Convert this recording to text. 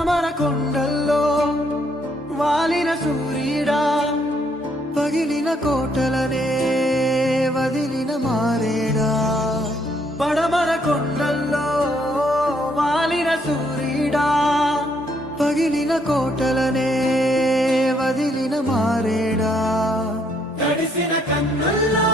పడమర కొండల్లో వాలిన సూర్యుడా, పగిలిన కోటలనే వదిలిన మారేడా. పడమర కొండల్లో వాలిన సూర్యుడా, పగిలిన కోటలనే వదిలిన మారేడా. తడిసిన కన్నుల్లో